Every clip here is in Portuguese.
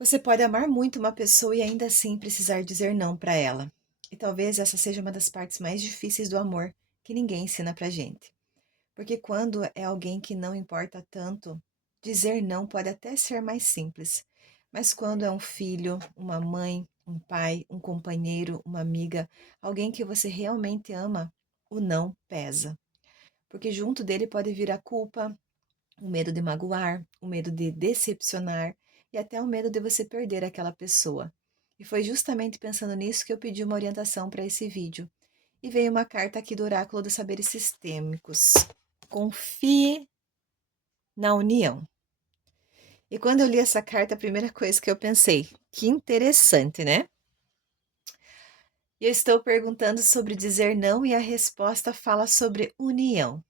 Você pode amar muito uma pessoa e ainda assim precisar dizer não para ela. E talvez essa seja uma das partes mais difíceis do amor que ninguém ensina pra gente. Porque quando é alguém que não importa tanto, dizer não pode até ser mais simples. Mas quando é um filho, uma mãe, um pai, um companheiro, uma amiga, alguém que você realmente ama, o não pesa. Porque junto dele pode vir a culpa, o medo de magoar, o medo de decepcionar e até o medo de você perder aquela pessoa. E foi justamente pensando nisso que eu pedi uma orientação para esse vídeo. E veio uma carta aqui do Oráculo dos Saberes Sistêmicos. Confie na união. E quando eu li essa carta, a primeira coisa que eu pensei, que interessante, né? E eu estou perguntando sobre dizer não e a resposta fala sobre união.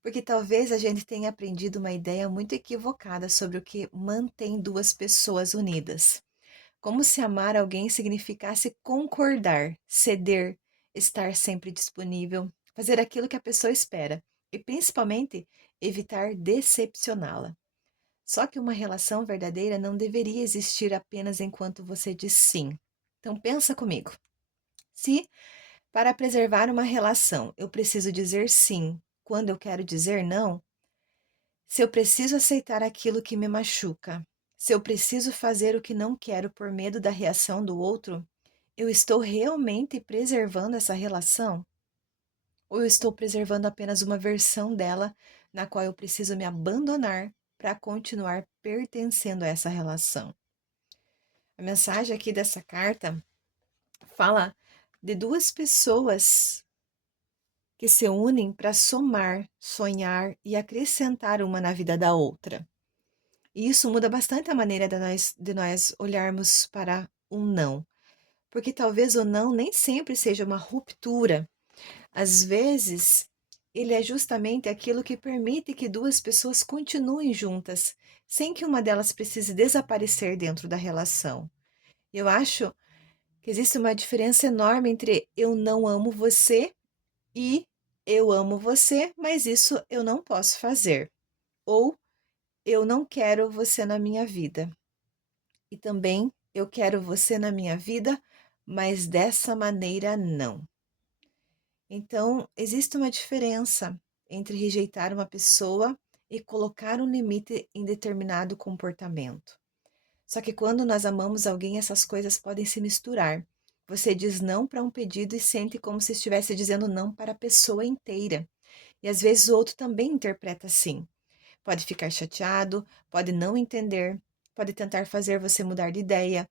Porque talvez a gente tenha aprendido uma ideia muito equivocada sobre o que mantém duas pessoas unidas. Como se amar alguém significasse concordar, ceder, estar sempre disponível, fazer aquilo que a pessoa espera e, principalmente, evitar decepcioná-la. Só que uma relação verdadeira não deveria existir apenas enquanto você diz sim. Então pensa comigo. Se para preservar uma relação eu preciso dizer sim quando eu quero dizer não, se eu preciso aceitar aquilo que me machuca, se eu preciso fazer o que não quero por medo da reação do outro, eu estou realmente preservando essa relação? Ou eu estou preservando apenas uma versão dela na qual eu preciso me abandonar para continuar pertencendo a essa relação? A mensagem aqui dessa carta fala de duas pessoas que se unem para somar, sonhar e acrescentar uma na vida da outra. E isso muda bastante a maneira de nós olharmos para um não. Porque talvez o não nem sempre seja uma ruptura. Às vezes, ele é justamente aquilo que permite que duas pessoas continuem juntas, sem que uma delas precise desaparecer dentro da relação. Eu acho que existe uma diferença enorme entre eu não amo você e eu amo você, mas isso eu não posso fazer. Ou eu não quero você na minha vida. E também eu quero você na minha vida, mas dessa maneira não. Então, existe uma diferença entre rejeitar uma pessoa e colocar um limite em determinado comportamento. Só que quando nós amamos alguém, essas coisas podem se misturar. Você diz não para um pedido e sente como se estivesse dizendo não para a pessoa inteira. E às vezes o outro também interpreta assim. Pode ficar chateado, pode não entender, pode tentar fazer você mudar de ideia.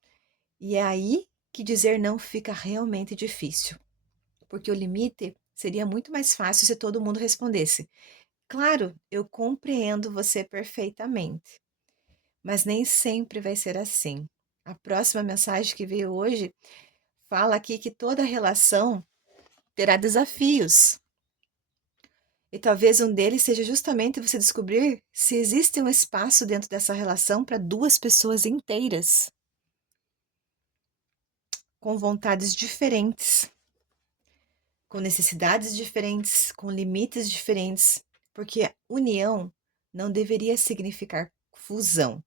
E é aí que dizer não fica realmente difícil, porque o limite seria muito mais fácil se todo mundo respondesse: claro, eu compreendo você perfeitamente. Mas nem sempre vai ser assim. A próxima mensagem que veio hoje fala aqui que toda relação terá desafios. E talvez um deles seja justamente você descobrir se existe um espaço dentro dessa relação para duas pessoas inteiras, com vontades diferentes, com necessidades diferentes, com limites diferentes, porque união não deveria significar fusão.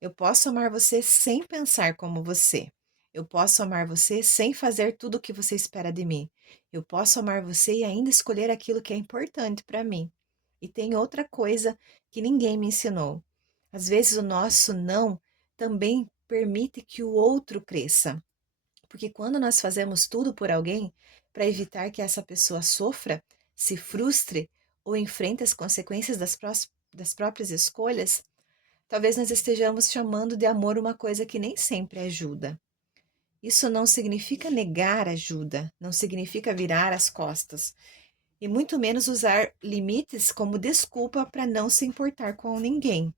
Eu posso amar você sem pensar como você. Eu posso amar você sem fazer tudo o que você espera de mim. Eu posso amar você e ainda escolher aquilo que é importante para mim. E tem outra coisa que ninguém me ensinou. Às vezes o nosso não também permite que o outro cresça. Porque quando nós fazemos tudo por alguém para evitar que essa pessoa sofra, se frustre ou enfrente as consequências das próprias escolhas, talvez nós estejamos chamando de amor uma coisa que nem sempre ajuda. Isso não significa negar ajuda, não significa virar as costas, e muito menos usar limites como desculpa para não se importar com ninguém.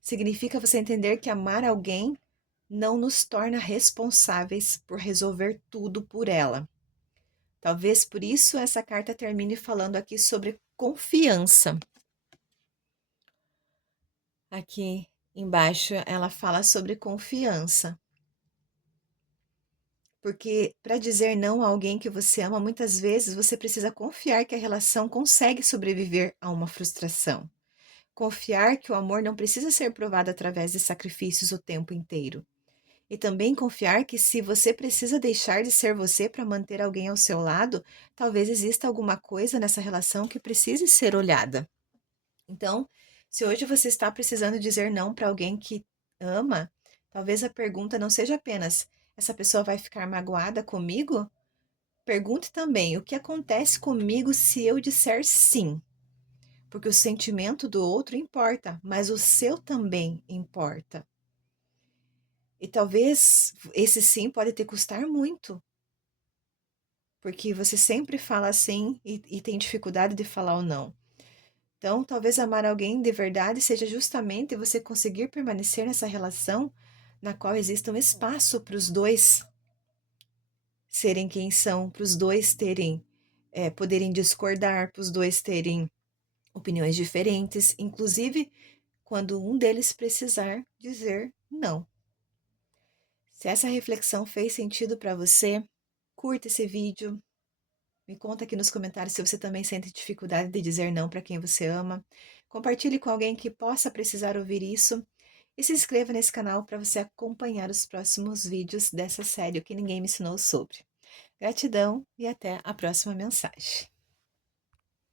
Significa você entender que amar alguém não nos torna responsáveis por resolver tudo por ela. Talvez por isso essa carta termine falando aqui sobre confiança. Aqui embaixo ela fala sobre confiança. Porque para dizer não a alguém que você ama, muitas vezes você precisa confiar que a relação consegue sobreviver a uma frustração. Confiar que o amor não precisa ser provado através de sacrifícios o tempo inteiro. E também confiar que se você precisa deixar de ser você para manter alguém ao seu lado, talvez exista alguma coisa nessa relação que precise ser olhada. Então, se hoje você está precisando dizer não para alguém que ama, talvez a pergunta não seja apenas: essa pessoa vai ficar magoada comigo? Pergunte também: o que acontece comigo se eu disser sim? Porque o sentimento do outro importa, mas o seu também importa. E talvez esse sim pode te custar muito, porque você sempre fala sim e tem dificuldade de falar o não. Então, talvez amar alguém de verdade seja justamente você conseguir permanecer nessa relação na qual exista um espaço para os dois serem quem são, para os dois terem, poderem discordar, para os dois terem opiniões diferentes, inclusive quando um deles precisar dizer não. Se essa reflexão fez sentido para você, curta esse vídeo, me conta aqui nos comentários se você também sente dificuldade de dizer não para quem você ama. Compartilhe com alguém que possa precisar ouvir isso e se inscreva nesse canal para você acompanhar os próximos vídeos dessa série O que Ninguém Me Ensinou Sobre. Gratidão e até a próxima mensagem.